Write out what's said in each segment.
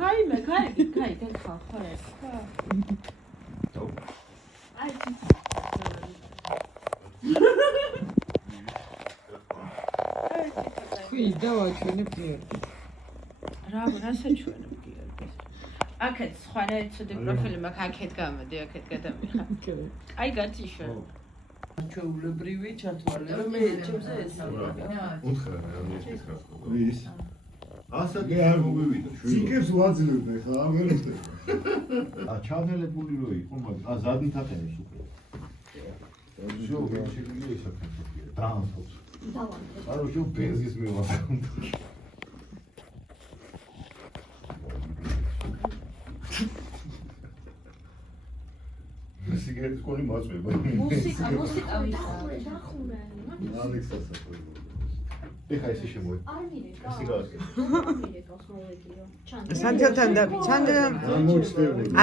ვაიმე, კაი, ხო. აი, Qui დავაჩვენებ გიორგის. რასაჩვენებ გიორგის? აქეთ სხვანაირად ცუდი პროფილი მაქვს, აქეთ გამოდი, აქეთ გადამიხარ. აი, გაწიშვენ. ჩვეულებრივი ჩათვალე. მე ჩემზე ეს უთხრა რა მისთვის ვის? ასაკი არ მოვივიდა ციკებს ვაძლევდა ხა ამეროსტე. ჩავნელებული რო იყო მაგრამ ზადნთათენებს უკვე შო შეიძლება ისაკეთებია ტრანსპორტ არო შო ბენზის მივაყავ სიგარეტის კონი მოწვევა მუსიკა ალექსასაც ეხა ესე შემოე ესე გავაკეთე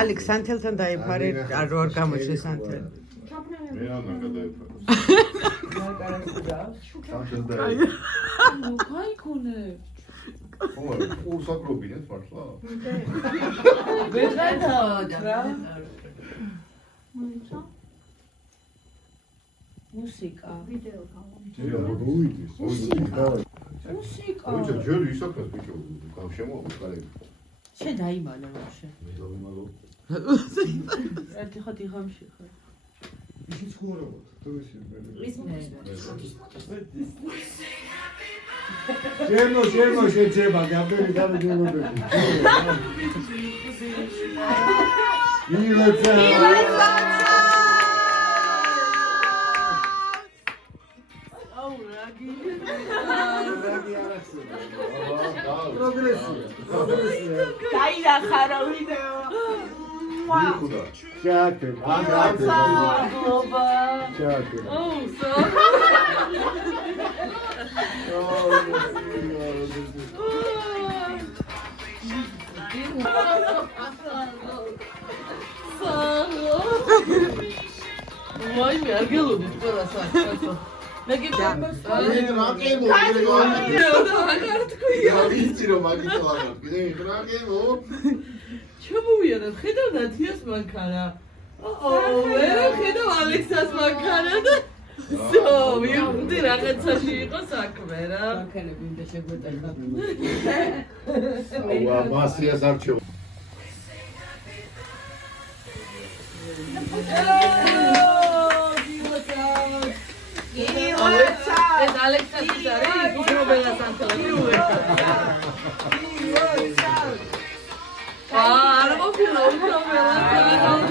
ალექ სანთელთან დაიფარე არ გამოჩეს სანთელ. მე არ გადაიფარა კაი კონე. ხომ უსაკრობინეთ მართლა ვეღარავთ რა. მუსიკა. ვიდეო მუსიკა. ოჩა ჯერ ისაკას ბიჭო გავშემოვა კარგი შენ დაიმალე ვაფშე. მე დავიმალო ერთი ხოთ იღამში ხარ. ისიც ხوارებოდ თუ ისე შენ შეება გაბერი გამოდები ილეცა აუ რაგი პროგრესია დაინახარო ვიდეო. მიხუდა ჩაკე ობა. ჩაკე ოუ სო. ვაიმე არ გელოდით ყველა საათს. მე გიყვარს. ვიცი რომ მაგითო არ გქონდა რაკემო ჩამოვიარეთ ხედავ ნათიას მანქანა. მე რომ ხედავ ალექსას მანქანა და სო ვიხდი რაღაცაში იყო საქმე რა. მანქანები უნდა შეგვეტანა. ვა მასიას არჩევ ეს ალექსას ის არის უბრალოდ სანთელი. არ მოფილო უბრალოდ